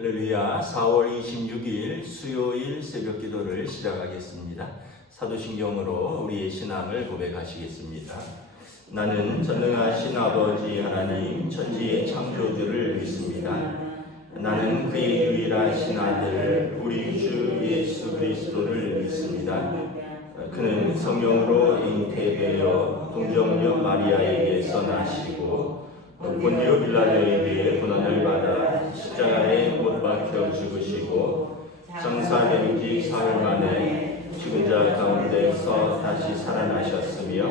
할렐루야. 4월 26일 수요일 새벽 기도를 시작하겠습니다. 사도신경으로 우리의 신앙을 고백하시겠습니다. 나는 전능하신 아버지 하나님 천지의 창조주를 믿습니다. 나는 그의 유일하신 아들 우리 주 예수 그리스도를 믿습니다. 그는 성령으로 잉태되어 동정녀 마리아에게서 나시고 본디오 빌라도에게 고난을 받아 십자가에 못 박혀 죽으시고 장사된 지 사흘 만에 죽은 자 가운데서 다시 살아나셨으며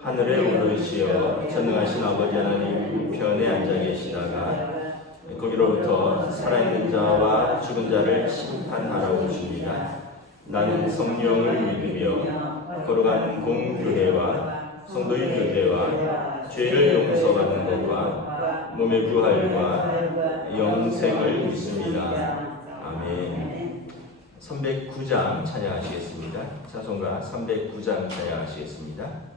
하늘에 오르시어 전능하신 아버지 하나님 우편에 앉아 계시다가 거기로부터 살아있는 자와 죽은 자를 심판하러 오십니다. 나는 성령을 믿으며 거룩한 공교회와 성도의 교제와 죄를 용서받는 것과 몸의 부활과 영생을 믿습니다. 아멘. 309장 찬양하시겠습니다. 찬송가 309장 찬양하시겠습니다.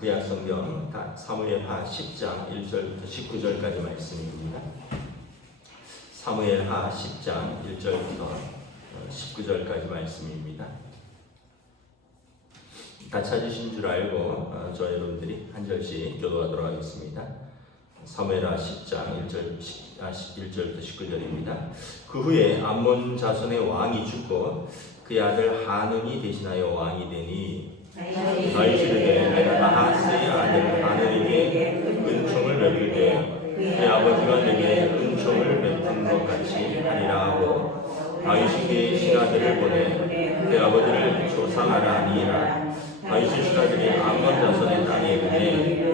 구약성경 사무엘하 10장 1절부터 19절까지 말씀입니다. 사무엘하 10장 1절부터 19절까지 말씀입니다. 다 찾으신 줄 알고 저 여러분들이 한 절씩 교도하도록 하겠습니다. 사무엘하 10장 1절부터 19절입니다. 그 후에 암몬 자손의 왕이 죽고 그의 아들 하눈이 대신하여 왕이 되니 다윗이 이르되 내가 나하스의 아들 하눈에게 은총을 베풀 때 그의 아버지가 내게 은총을 베푼 것 같이 하리라 하고 다윗이 그의 신하들을 보내 그의 아버지를 조상하라 하니라. 다윗의 신하들이 암몬 자손의 땅에 이르매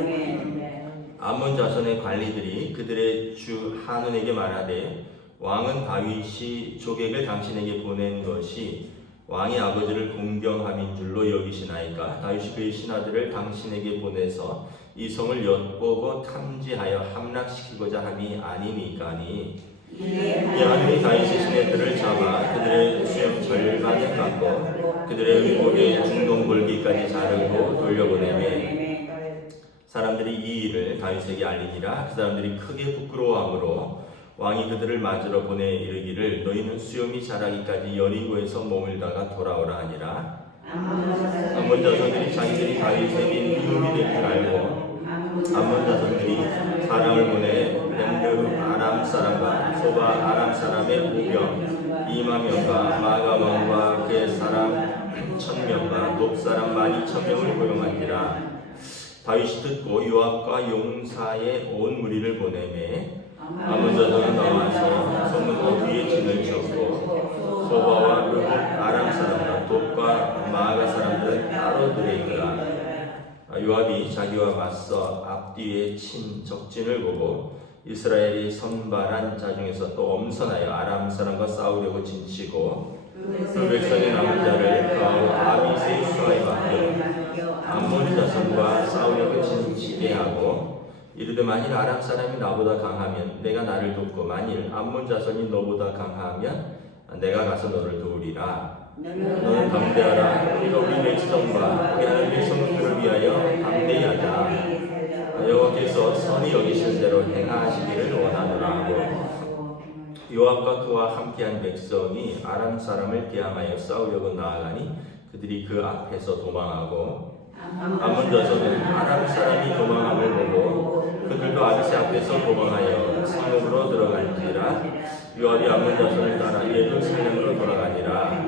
암몬 자손의 관리들이 그들의 주 하눈에게 말하되 왕은 다윗이 조객을 당신에게 보낸 것이 왕의 아버지를 공경함인 줄로 여기시나이까. 다윗이 그의 신하들을 당신에게 보내서 이 성을 엿보고 탐지하여 함락시키고자 함이 아니니까니. 이 하눈이 다윗의 신하들을 잡아 그들의 수염 절반을 깎고 그들의 의복의 중동골기까지 자르고 돌려보내매 사람들이 이 일을 다윗에게 알리니라. 그 사람들이 크게 부끄러워하므로 왕이 그들을 맞으러 보내 이르기를 너희는 수염이 자라기까지 여리고에서 머물다가 돌아오라 하니라. 암몬 자손들이 자기들이 다윗에게 미움이 될 줄 알고 암몬 자손들이 사람을 보내 렘드 아람 사람과 소바 아람 사람의 5병 2만명과 마가 왕과 그의 사람 1,000명과 돕 사람 12,000명을 고용하니라. 다윗이 듣고 요압과 용사의 온 무리를 보내매 암몬 자손은 나와서 성문 어귀에 진을 쳤고 소바와 르몬 아람 사람과 돕과 마가 사람들은 따로 들어있더라. 요압이 자기와 맞서 앞뒤에 친 적진을 보고 이스라엘이 선발한 자 중에서 또 엄선하여 아람 사람과 싸우려고 진치고 그 백성의 남은 자를 그하고 아비새의 수하에 맡겨 암몬 자손과 싸우려고 진치게 하고 이르되 만일 아람 사람이 나보다 강하면 내가 나를 돕고 만일 암몬 자손이 너보다 강하면 내가 가서 너를 도우리라. 너는 담대하라. 우리가 우리의 지성과 우리 하나님의 성도들을 위하여 담대히 하자. 여호와께서 선히 여기신 대로 행하시기를 원하노라 하고 요압과 그와 함께한 백성이 아람 사람을 대항하여 싸우려고 나아가니 그들이 그 앞에서 도망하고 암몬 자손은 아람 사람이 도망함을 보고 그들도 아비새 앞에서 도망하여 성읍으로 들어간지라. 요압이 암몬 자손을 따라 예루살렘으로 돌아가니라.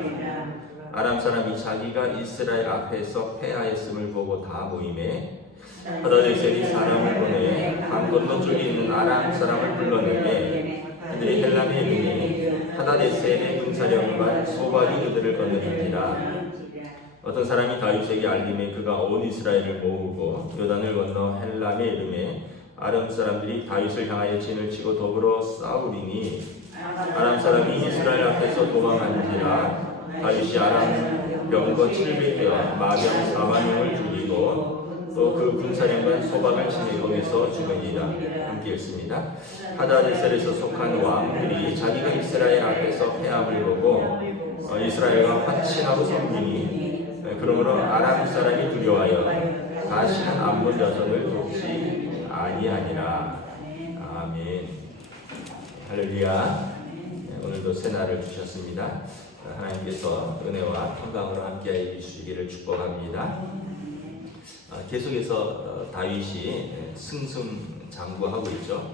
아람 사람이 자기가 이스라엘 앞에서 패하였음을 보고 다 모임에 하다데셀이 사람을 보내 강 건너 쪽에 있는 아람 사람을 불러내매 그들이 헬람에 이르니 하다데셀의 군사령관 소발이 그들을 거느리니라. 어떤 사람이 다윗에게 알림에 그가 온 이스라엘을 모으고 요단을 건너 헬람에 이르매 아람 사람들이 다윗을 향하여 진을 치고 더불어 싸우리니 아람 사람이 이스라엘 앞에서 도망한지라. 다윗이 아람 병거 700개와 마병 4만명을 죽이고 또 그 군사령관 소박을 치니 거기서 죽으니라. 함께 읽습니다. 하다데셀에서 속한 왕들이 자기가 이스라엘 앞에서 패함을 보고 이스라엘과 화친하고 섬기니 그러므로 아람 사람이 두려워하여 다시는 암몬 자손을 돕지 아니하니라. 아멘. 할렐루야. 오늘도 새날을 주셨습니다. 하나님께서 은혜와 평강으로 함께하여 주시기를 축복합니다. 계속해서 다윗이 승승장구하고 있죠.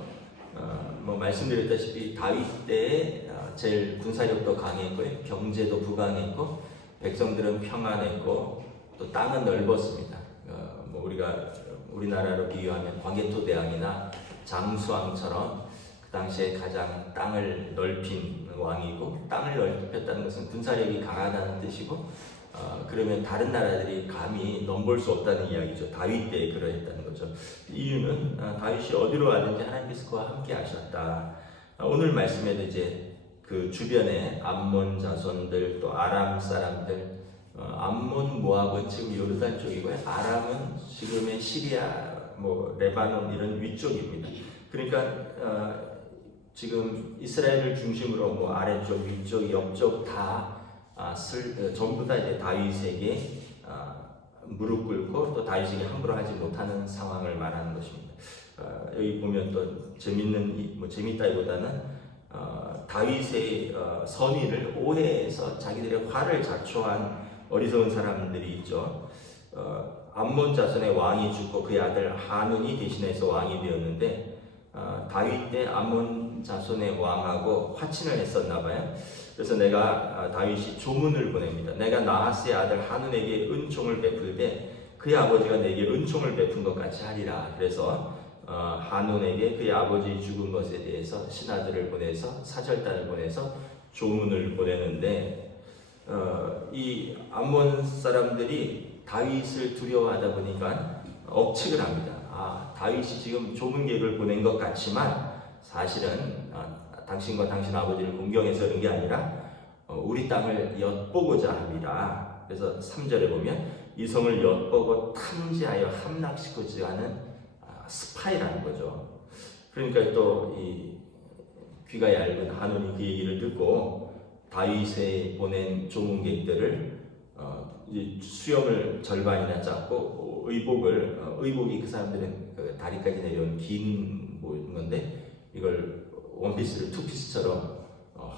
말씀드렸다시피 다윗 때에 제일 군사력도 강했고요, 경제도 부강했고, 백성들은 평안했고, 또 땅은 넓었습니다. 우리가 우리나라로 비유하면 광개토대왕이나 장수왕처럼 그 당시에 가장 땅을 넓힌 왕이고, 땅을 넓혔다는 것은 군사력이 강하다는 뜻이고, 그러면 다른 나라들이 감히 넘볼 수 없다는 이야기죠. 다윗 때에 그러했다는 거죠. 이유는 다윗이 어디로 가든지 하나님께서 그와 함께 하셨다. 오늘 말씀에도 이제 그 주변에 암몬 자손들, 또 아람 사람들, 암몬 모압은 지금 요르단 쪽이고요. 아람은 지금의 시리아, 레바논 이런 위쪽입니다. 그러니까 지금 이스라엘을 중심으로 아래쪽, 위쪽, 옆쪽 다 전부 다 이제 다윗에게 무릎 꿇고 또 다윗에게 함부로 하지 못하는 상황을 말하는 것입니다. 여기 보면 또 재밌다기보다는 다윗의 선의를 오해해서 자기들의 화를 자초한 어리석은 사람들이 있죠. 암몬 자손의 왕이 죽고 그의 아들 하눈이 대신해서 왕이 되었는데 다윗 때 암몬 자손의 왕하고 화친을 했었나 봐요. 그래서 내가 다윗이 조문을 보냅니다. 내가 나하스의 아들 한운에게 은총을 베풀 때 그의 아버지가 내게 은총을 베푼 것 같이 하리라. 그래서 한운에게 그의 아버지 죽은 것에 대해서 신하들을 보내서 사절단을 보내서 조문을 보내는데 이 암몬 사람들이 다윗을 두려워하다 보니까 억측을 합니다. 다윗이 지금 조문객을 보낸 것 같지만 사실은 당신과 당신 아버지를 공경해서 그런 게 아니라 우리 땅을 엿보고자 합니다. 그래서 3절에 보면 이 성을 엿보고 탐지하여 함락시키고자 하는 스파이라는 거죠. 그러니까 또 이 귀가 얇은 한온이 그 얘기를 듣고 다윗에 보낸 조문객들을 수염을 절반이나 잡고 의복이 그 사람들은 그 다리까지 내려온 긴 건데 이걸 원피스를 투피스처럼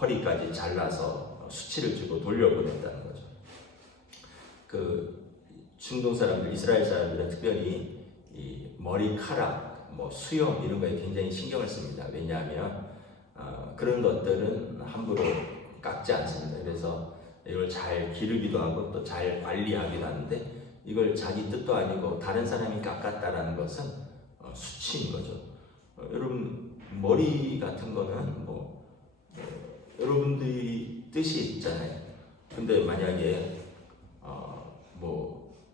허리까지 잘라서 수치를 주고 돌려보냈다는 거죠. 그 중동 사람들, 이스라엘 사람들은 특별히 이 머리카락, 수염 이런 거에 굉장히 신경을 씁니다. 왜냐하면 그런 것들은 함부로 깎지 않습니다. 그래서 이걸 잘 기르기도 하고 또 잘 관리하기도 하는데 이걸 자기 뜻도 아니고 다른 사람이 깎았다라는 것은 수치인 거죠. 여러분 머리 같은 거는 여러분들이 뜻이 있잖아요. 근데 만약에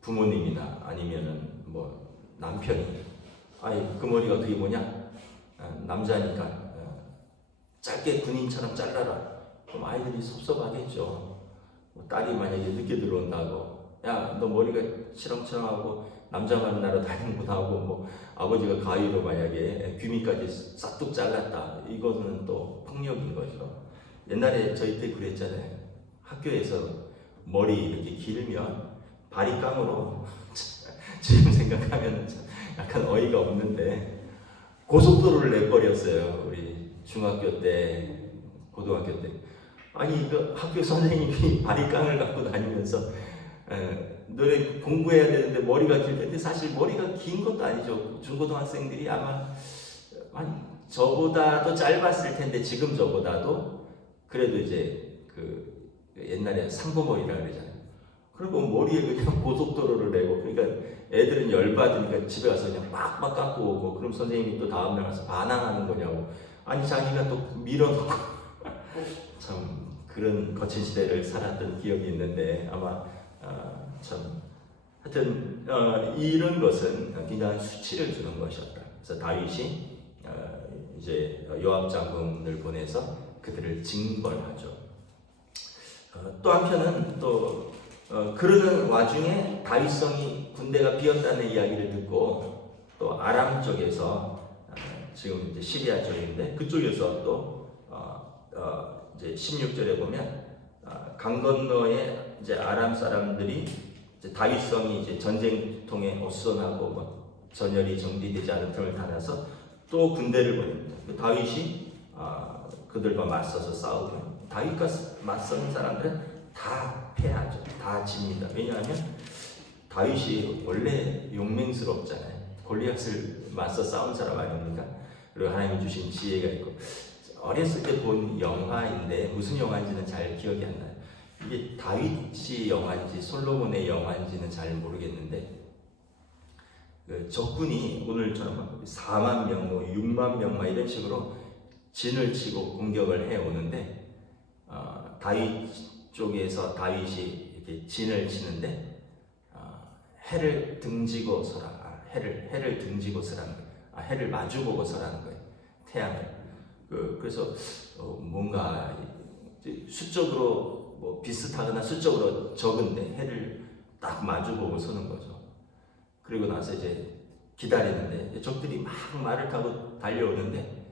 부모님이나 아니면은 남편이 그 머리가 그게 뭐냐? 남자니까 짧게 군인처럼 잘라라. 그럼 아이들이 섭섭하겠죠. 딸이 만약에 늦게 들어온다고, 야, 너 머리가 치렁치렁하고 남자 만나러 다니는구나 하고 아버지가 가위로 만약에 귀밑까지 싹둑 잘랐다. 이거는 또 폭력인 거죠. 옛날에 저희 때 그랬잖아요. 학교에서 머리 이렇게 기르면 바리깡으로 지금 생각하면 약간 어이가 없는데 고속도로를 내버렸어요. 우리 중학교 때, 고등학교 때. 그 학교 선생님이 바리깡을 갖고 다니면서 너네 공부해야 되는데 머리가 길 텐데 사실 머리가 긴 것도 아니죠. 중고등학생들이 아마 저보다도 짧았을 텐데 지금 저보다도 그래도 이제 그 옛날에 상고머리라 그러잖아요. 그리고 머리에 그냥 고속도로를 내고 그러니까 애들은 열받으니까 집에 가서 그냥 빡빡 깎고 오고 그럼 선생님이 또 다음날 가서 반항하는 거냐고. 자기가 또 밀어놓고 참 그런 거친 시대를 살았던 기억이 있는데 아마 하여튼 이런 것은 굉장히 수치를 주는 것이었다. 그래서 다윗이 이제 요압 장군을 보내서 그들을 징벌하죠. 또 한편은 또 그러는 와중에 다윗성이 군대가 비었다는 이야기를 듣고 또 아람 쪽에서 지금 이제 시리아 쪽인데 그쪽에서 또 이제 16절에 보면 강 건너에 이제 아람 사람들이 이제 다윗성이 이제 전쟁통에 어수선하고 전열이 정비되지 않은 틈을 타나서 또 군대를 보냅니다. 다윗이 그들과 맞서서 싸우면 다윗과 맞서는 사람들은 다 패하죠. 다 집니다. 왜냐하면 다윗이 원래 용맹스럽잖아요. 골리앗을 맞서 싸운 사람 아닙니까? 그리고 하나님이 주신 지혜가 있고 어렸을 때 본 영화인데 무슨 영화인지는 잘 기억이 안 나요. 이게 다윗이 영화인지 솔로몬의 영화인지는 잘 모르겠는데 그 적군이 오늘처럼 4만 명, 6만 명 이런 식으로 진을 치고 공격을 해오는데 다윗 쪽에서 다윗이 이렇게 진을 치는데 해를 등지고 서라. 해를 등지고 서라는 거예요. 해를 마주보고 서라는 거예요. 태양을. 그래서 뭔가 수적으로 비슷하거나 수적으로 적은데 해를 딱 마주보고 서는 거죠. 그리고 나서 이제 기다리는데 적들이 막 말을 타고 달려오는데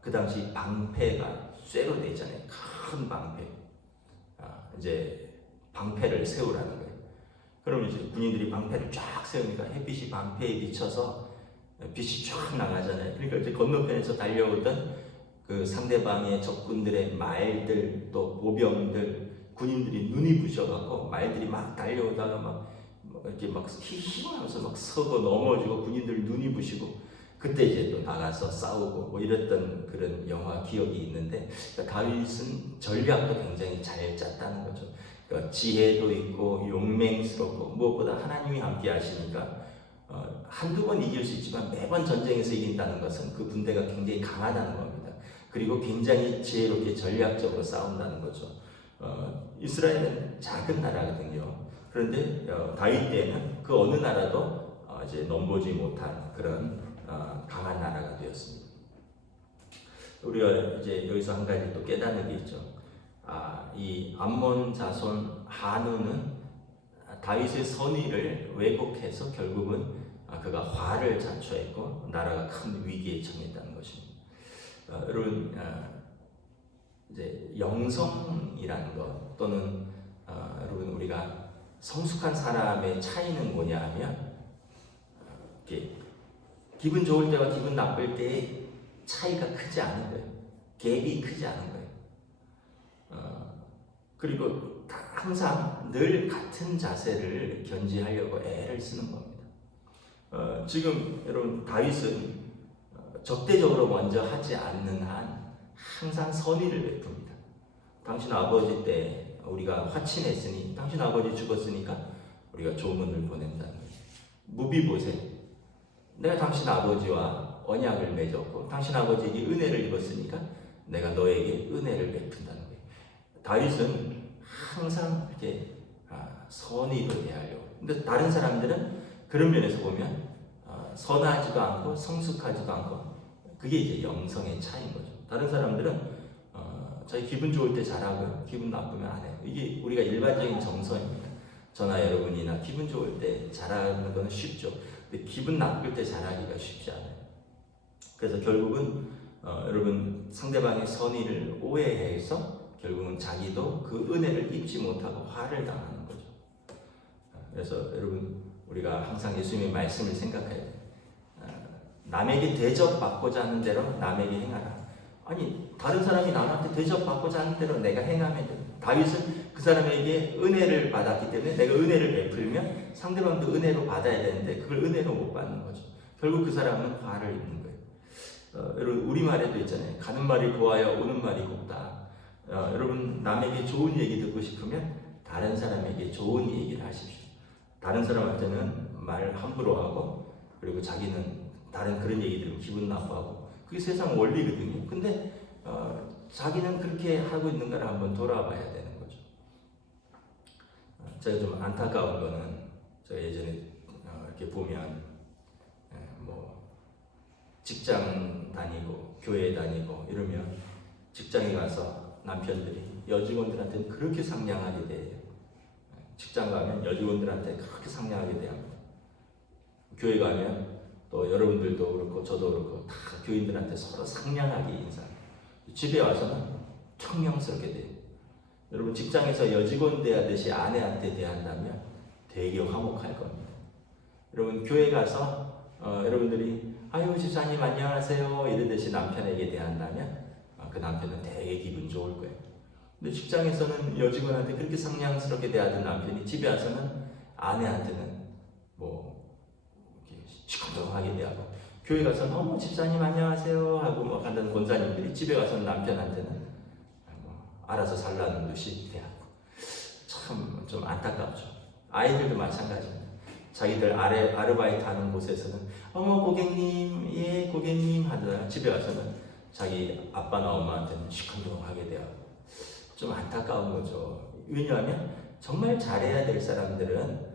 그 당시 방패가 쇠로 돼 있잖아요. 큰 방패. 이제 방패를 세우라는 거예요. 그러면 이제 군인들이 방패를 쫙 세우니까 햇빛이 방패에 비쳐서 빛이 쫙 나가잖아요. 그러니까 이제 건너편에서 달려오던 그 상대방의 적군들의 말들 또 보병들 군인들이 눈이 부셔갖고 말들이 막 달려오다가 막 이렇게 막 희망하면서 막 서고 넘어지고 군인들 눈이 부시고 그때 이제 또 나가서 싸우고 뭐 이랬던 그런 영화 기억이 있는데, 그러니까 다윗은 전략도 굉장히 잘 짰다는 거죠. 그러니까 지혜도 있고 용맹스럽고 무엇보다 하나님이 함께 하시니까 한두 번 이길 수 있지만 매번 전쟁에서 이긴다는 것은 그 군대가 굉장히 강하다는 겁니다. 그리고 굉장히 지혜롭게 전략적으로 싸운다는 거죠. 이스라엘은 작은 나라거든요. 그런데 다윗 때는 그 어느 나라도 이제 넘보지 못한 그런 강한 나라가 되었습니다. 우리가 이제 여기서 한 가지 또 깨닫는 게 있죠. 이 암몬 자손 한우는 다윗의 선의를 왜곡해서 결국은 그가 화를 자초했고 나라가 큰 위기에 처했다는 것입니다. 여러분, 이제 영성이라는 것 또는 여러분 우리가 성숙한 사람의 차이는 뭐냐 하면 기분 좋을 때와 기분 나쁠 때의 차이가 크지 않은 거예요. 갭이 크지 않은 거예요. 그리고 항상 늘 같은 자세를 견지하려고 애를 쓰는 겁니다. 지금 여러분 다윗은 적대적으로 먼저 하지 않는 한 항상 선의를 베풉니다. 당신 아버지 때 우리가 화친했으니 당신 아버지 죽었으니까 우리가 조문을 보낸다는 거예요. 무비보셋, 내가 당신 아버지와 언약을 맺었고 당신 아버지에게 은혜를 입었으니까 내가 너에게 은혜를 베푼다는 거예요. 다윗은 항상 이렇게 선의로 대하려고. 근데 다른 사람들은 그런 면에서 보면 선하지도 않고 성숙하지도 않고, 그게 이제 영성의 차이인 거죠. 다른 사람들은 자기 기분 좋을 때 잘하고요, 기분 나쁘면 안 해요. 이게 우리가 일반적인 정서입니다. 저나 여러분이나 기분 좋을 때 잘하는 건 쉽죠. 근데 기분 나쁠 때 잘하기가 쉽지 않아요. 그래서 결국은 여러분 상대방의 선의를 오해해서 결국은 자기도 그 은혜를 입지 못하고 화를 당하는 거죠. 그래서 여러분 우리가 항상 예수님의 말씀을 생각해야 돼요. 남에게 대접받고자 하는 대로 남에게 행하라. 아니 다른 사람이 남한테 대접받고자 하는 대로 내가 행하면 돼요. 다윗은 그 사람에게 은혜를 받았기 때문에 내가 은혜를 베풀면 상대방도 은혜로 받아야 되는데 그걸 은혜로 못 받는 거죠. 결국 그 사람은 화를 입는 거예요. 여러분 우리말에도 있잖아요. 가는 말이 고와야 오는 말이 곱다. 여러분 남에게 좋은 얘기 듣고 싶으면 다른 사람에게 좋은 얘기를 하십시오. 다른 사람한테는 말 함부로 하고 그리고 자기는 다른 그런 얘기 들으면 기분 나빠하고, 그게 세상 원리거든요. 근데 자기는 그렇게 하고 있는가를 한번 돌아봐야 되는 거죠. 제가 좀 안타까운 거는 제가 예전에 이렇게 보면 뭐 직장 다니고 교회 다니고 이러면 직장에 가서 남편들이 여직원들한테는 그렇게 상냥하게 돼요. 직장 가면 여직원들한테 그렇게 상냥하게 돼요. 교회 가면 또 여러분들도 그렇고 저도 그렇고 다 교인들한테 서로 상냥하게 인사. 집에 와서는 청명스럽게 돼요. 여러분 직장에서 여직원 대하듯이 아내한테 대한다면 되게 화목할 겁니다. 여러분 교회 가서 여러분들이 아유 집사님 안녕하세요 이러듯이 남편에게 대한다면 그 남편은 되게 기분 좋을 거예요. 근데 직장에서는 여직원한테 그렇게 상냥스럽게 대하던 남편이 집에 와서는 아내한테는 뭐 시큰둥하게 대하고, 교회 가서는 어머 집사님 안녕하세요 하고 뭐 간다는 권사님들이 집에 가서는 남편한테는 알아서 살라는 듯이 대하고, 참 좀 안타깝죠. 아이들도 마찬가지입니다. 자기들 아르바이트 하는 곳에서는 어머 고객님 예 고객님 하다가 집에 가서는 자기 아빠나 엄마한테는 시큰둥하게 대하고, 좀 안타까운 거죠. 왜냐하면 정말 잘해야 될 사람들은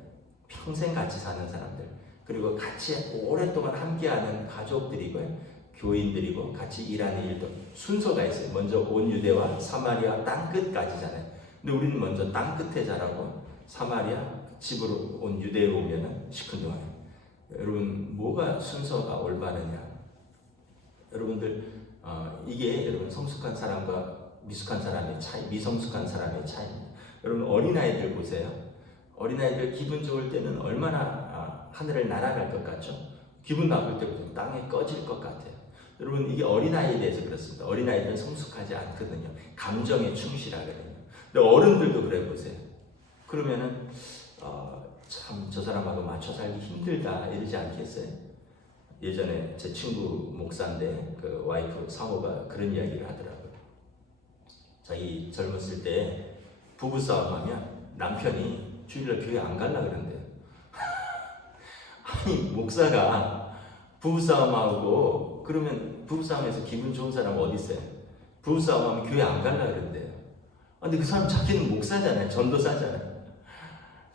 평생 같이 사는 사람들, 그리고 같이 오랫동안 함께하는 가족들이고요, 교인들이고 같이 일하는 일도 순서가 있어요. 먼저 온 유대와 사마리아 땅끝까지잖아요. 근데 우리는 먼저 땅끝에 자라고 사마리아 집으로 온 유대로 오면은 시큰둥해요. 여러분 뭐가 순서가 올바르냐? 여러분들 이게 여러분 성숙한 사람과 미숙한 사람의 차이, 미성숙한 사람의 차이입니다. 여러분 어린아이들 보세요. 어린아이들 기분 좋을 때는 얼마나 하늘을 날아갈 것 같죠? 기분 나쁠 때부터 땅에 꺼질 것 같아요. 여러분 이게 어린아이에 대해서 그렇습니다. 어린아이들은 성숙하지 않거든요. 감정에 충실하거든요. 근데 어른들도 그래 보세요. 그러면은 참 저 사람하고 맞춰 살기 힘들다 이러지 않겠어요? 예전에 제 친구 목사인데 그 와이프 사모가 그런 이야기를 하더라고요. 자기 젊었을 때 부부싸움하면 남편이 주일날 교회 안 갈라 그런대요. 아니 목사가 부부싸움하고 그러면 부부싸움에서 기분 좋은 사람 어디 있어요? 부부싸움하면 교회 안 갈라 그런대요. 근데 그 사람 자기는 목사잖아요. 전도사잖아요.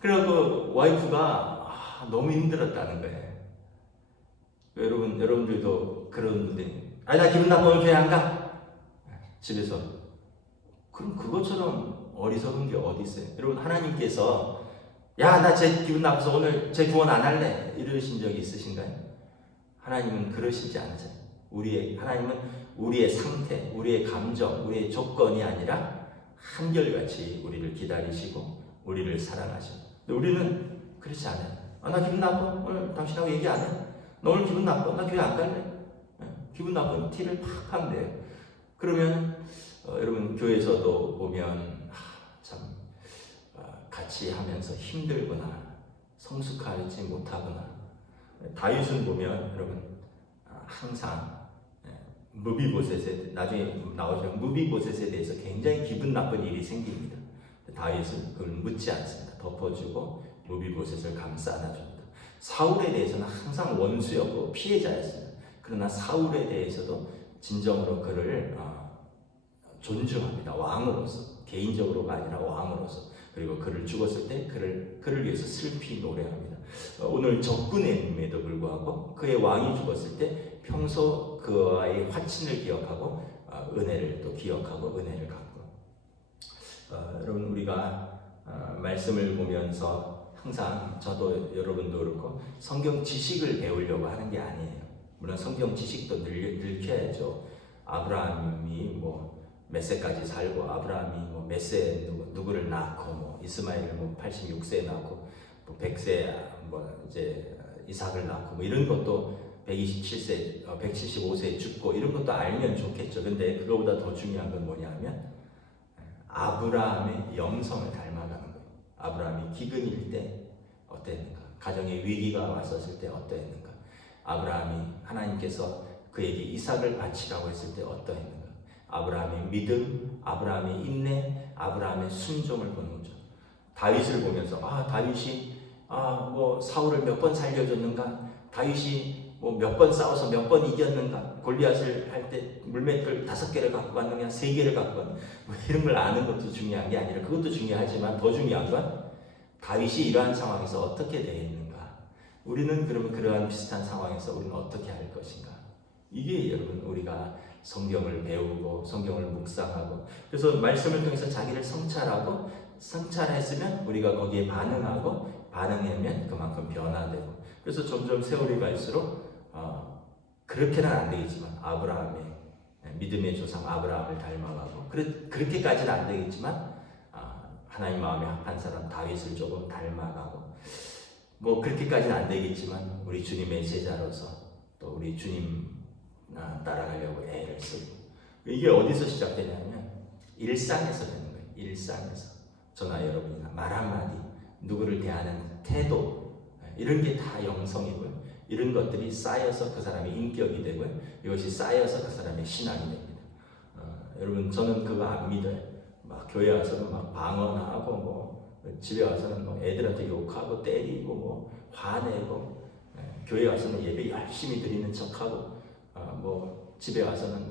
그래갖고 와이프가 너무 힘들었다는 거예요. 여러분들도 그러는데 나 기분 나쁘면 교회 안 가. 집에서. 그럼 그것처럼 어리석은 게 어디 있어요? 여러분 하나님께서 나 제 기분 나빠서 오늘 제 구원 안 할래 이러신 적이 있으신가요? 하나님은 그러시지 않으세요. 하나님은 우리의 상태, 우리의 감정, 우리의 조건이 아니라 한결같이 우리를 기다리시고 우리를 사랑하시고 우리는 그렇지 않아요. 나 기분 나빠? 오늘 당신하고 얘기 안 해? 너 오늘 기분 나빠? 나 교회 안 갈래? 기분 나쁜 티를 팍팍 내요. 그러면 여러분 교회에서도 보면 참 같이 하면서 힘들거나 성숙하지 못하거나 다윗은 보면 여러분 항상 무비보셋에 나중에 나오지만 무비보셋에 대해서 굉장히 기분 나쁜 일이 생깁니다. 다윗은 그걸 묻지 않습니다. 덮어주고 무비보셋을 감싸 안아줍니다. 사울에 대해서는 항상 원수였고 피해자였습니다. 그러나 사울에 대해서도 진정으로 그를 존중합니다. 왕으로서 개인적으로가 아니라 왕으로서. 그리고 그를 죽었을 때 그를 위해서 슬피 노래합니다. 오늘 적군임에도 불구하고 그의 왕이 죽었을 때 평소 그와의 화친을 기억하고 은혜를 또 기억하고 은혜를 갚고 여러분 우리가 말씀을 보면서 항상 저도 여러분도 그렇고 성경 지식을 배우려고 하는 게 아니에요. 물론 성경 지식도 늘켜야죠. 아브라함이 몇 세까지 살고 아브라함이 몇 세 누구를 낳고 이스마엘을 86세에 낳고 100세 이제 이삭을 낳고 이런 것도 127세 175세에 죽고 이런 것도 알면 좋겠죠. 근데 그거보다 더 중요한 건 뭐냐면 아브라함의 영성을 닮아가는 거예요. 아브라함이 기근일 때 어땠는가? 가정에 위기가 왔었을 때 어떠했는가? 아브라함이 하나님께서 그에게 이삭을 바치라고 했을 때 어떠했는가? 아브라함의 믿음, 아브라함의 인내, 아브라함의 순종을 보는 거죠. 다윗을 보면서 다윗이 사울을 몇 번 살려줬는가? 다윗이 몇 번 싸워서 몇 번 이겼는가? 골리앗을 할 때 물맷돌 5개를 갖고 갔느냐? 3개를 갖고 갔느냐? 이런 걸 아는 것도 중요한 게 아니라 그것도 중요하지만 더 중요한 건 다윗이 이러한 상황에서 어떻게 대했는가? 우리는 그러면 그러한 비슷한 상황에서 우리는 어떻게 할 것인가? 이게 여러분 우리가 성경을 배우고 성경을 묵상하고 그래서 말씀을 통해서 자기를 성찰했으면 우리가 거기에 반응하면 그만큼 변화되고 그래서 점점 세월이 갈수록 그렇게는 안 되겠지만 아브라함의 믿음의 조상 아브라함을 닮아가고 그렇게까지는 안 되겠지만 하나님 마음에 합한 사람 다윗을 조금 닮아가고 그렇게까지는 안 되겠지만 우리 주님의 제자로서 또 우리 주님 따라가려고 애를 쓰고 이게 어디서 시작되냐면 일상에서 되는 거예요. 일상에서 저나 여러분이나 말 한마디 누구를 대하는 태도 이런 게 다 영성이고요. 이런 것들이 쌓여서 그 사람의 인격이 되고요. 이것이 쌓여서 그 사람의 신앙이 됩니다. 여러분 저는 그거 안 믿어요. 교회 와서는 방언하고 집에 와서는 애들한테 욕하고 때리고 화내고 교회 와서는 예배 열심히 드리는 척하고 집에 와서는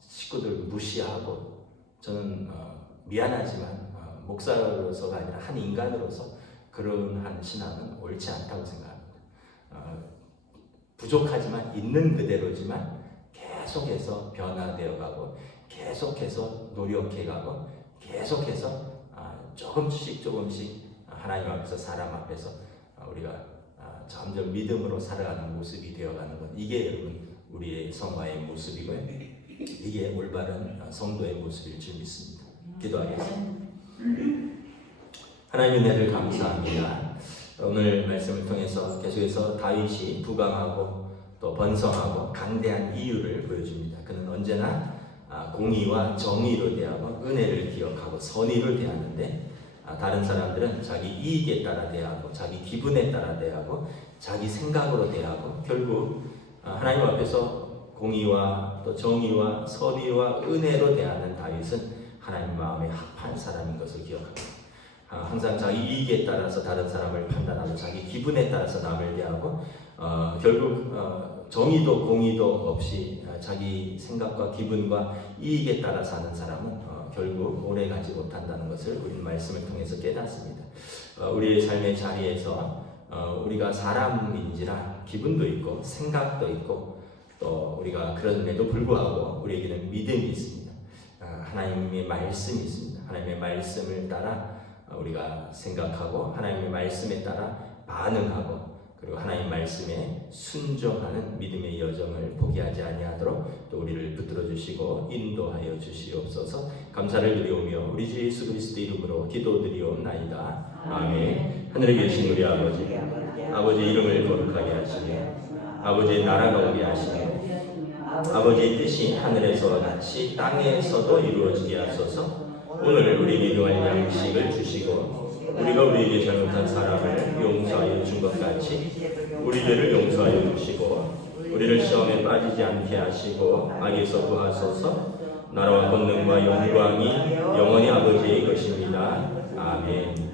식구들 무시하고 저는 미안하지만 목사로서가 아니라 한 인간으로서 그런 한 신앙은 옳지 않다고 생각합니다. 부족하지만 있는 그대로지만 계속해서 변화되어가고 계속해서 노력해가고 계속해서 조금씩 하나님 앞에서 사람 앞에서 우리가 점점 믿음으로 살아가는 모습이 되어가는 것 이게 여러분 우리의 성화의 모습이고요. 이게 올바른 성도의 모습일 줄 믿습니다. 기도하겠습니다. 하나님 은혜를 감사합니다. 오늘 말씀을 통해서 계속해서 다윗이 부강하고 또 번성하고 강대한 이유를 보여줍니다. 그는 언제나 공의와 정의로 대하고 은혜를 기억하고 선의로 대하는데 다른 사람들은 자기 이익에 따라 대하고 자기 기분에 따라 대하고 자기 생각으로 대하고 결국 하나님 앞에서 공의와 또 정의와 선의와 은혜로 대하는 다윗은 하나님 마음에 합한 사람인 것을 기억합니다. 항상 자기 이익에 따라서 다른 사람을 판단하고 자기 기분에 따라서 남을 대하고 결국 정의도 공의도 없이 자기 생각과 기분과 이익에 따라 사는 사람은 결국 오래 가지 못한다는 것을 우리는 말씀을 통해서 깨닫습니다. 우리의 삶의 자리에서 우리가 사람인지라 기분도 있고 생각도 있고 또 우리가 그럼에도 불구하고 우리에게는 믿음이 있습니다. 하나님의 말씀이 있습니다. 하나님의 말씀을 따라 우리가 생각하고 하나님의 말씀에 따라 반응하고 그리고 하나님 말씀에 순종하는 믿음의 여정을 포기하지 아니하도록 또 우리를 붙들어 주시고 인도하여 주시옵소서. 감사를 드리오며 우리 주 예수 그리스도 이름으로 기도드리옵나이다. 아멘. 하늘에 계신 우리 아버지, 아버지의 이름을 거룩하게 하시며 아버지의 나라가 오게 하시며 아버지의 뜻이 하늘에서와 같이 땅에서도 이루어지게 하소서. 오늘 우리에게 일용할 양식을 주시고 우리가 우리에게 잘못한 사람을 용서하여 준 것 같이 우리 죄를 용서하여 주시고 우리를 시험에 빠지지 않게 하시고 악에서 구하소서. 나라와 권능과 영광이 영원히 아버지의 것입니다. 아멘.